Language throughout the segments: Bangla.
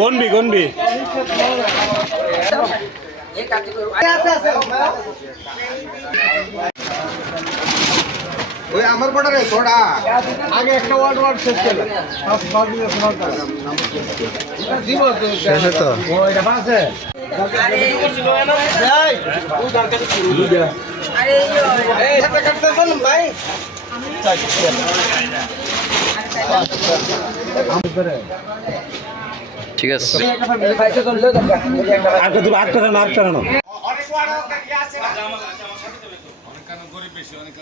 গনবি গনবি ওই আমার বর্ডারে থোড়া আগে একটা ওয়ার্ড শেষ করলাম দিব তো শেষ তো ওইটা পাশে ভাই ঠিক আছে গরিব বেশি অনেক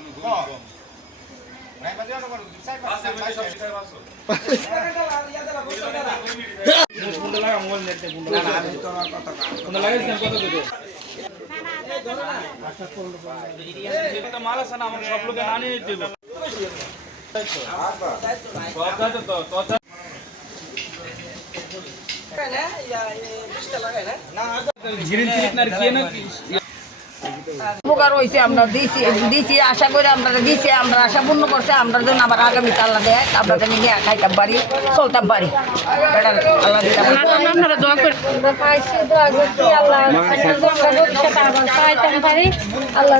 মাল আছে না আমার সব লোকে না নিয়ে দেব উপকার হয়েছে আমরা দিছি আশা করে আমরা দিছি আমরা আশা পূর্ণ করছে আমরা যেন আবার আগামীতে আল্লাহ দেয় আমরা যেন গিয়ে খাইতাম পারি চলতাম পারি আল্লাহ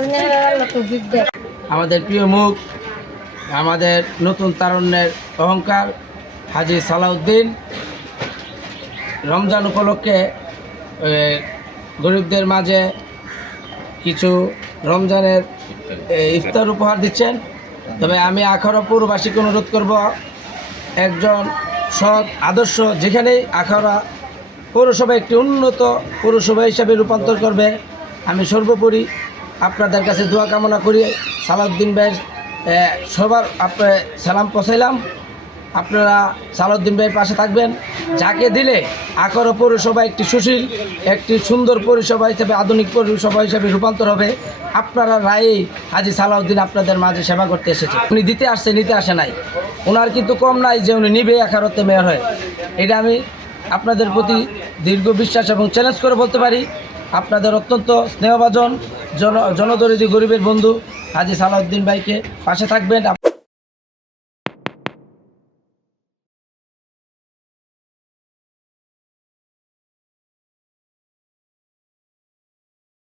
আমাদের প্রিয় মুখ আমাদের নতুন তারুণ্যের অহংকার হাজী সালাউদ্দিন রমজান উপলক্ষে গরিবদের মাঝে কিছু রমজানের ইফতার উপহার দিচ্ছেন। তবে আমি আখাউড়া পৌরবাসীকে অনুরোধ করব, একজন সৎ আদর্শ যেখানেই আখাউড়া পৌরসভা একটি উন্নত পৌরসভা হিসাবে রূপান্তর করবে, আমি সর্বোপরি আপনাদের কাছে দোয়া কামনা করি। সালাউদ্দিন ভাইয়ের সবার আপনার সালাম পৌঁছাইলাম, আপনারা সালাউদ্দিন ভাইয়ের পাশে থাকবেন। যাকে দিলে আখাউড়া পৌরসভা একটি সুশীল একটি সুন্দর পৌরসভা হিসেবে আধুনিক পৌরসভা হিসেবে রূপান্তর হবে। আপনারা রায়েই হাজী সালাউদ্দিন আপনাদের মাঝে সেবা করতে এসেছে। উনি দিতে আসছে, নিতে আসে নাই। ওনার কিন্তু কম নাই যে উনি নিবে আখাউড়াতে মেয়র হয়। এটা আমি আপনাদের প্রতি দীর্ঘ বিশ্বাস এবং চ্যালেঞ্জ করে বলতে পারি। আপনাদের অত্যন্ত স্নেহভাজন জনদরিদ্র গরিবের বন্ধু হাজী সালাউদ্দিন ভাইকে পাশে থাকবেন।